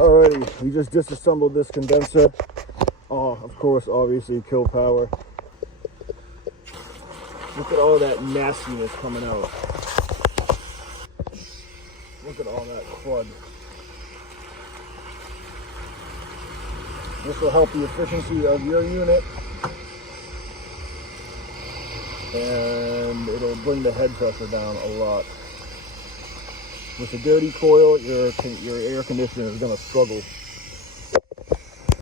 Alrighty, we just disassembled this condenser. Of course, obviously, kill power. Look at all that nastiness coming out. Look at all that crud. This will help the efficiency of your unit, and it'll bring the head pressure down a lot. With a dirty coil, your air conditioner is going to struggle.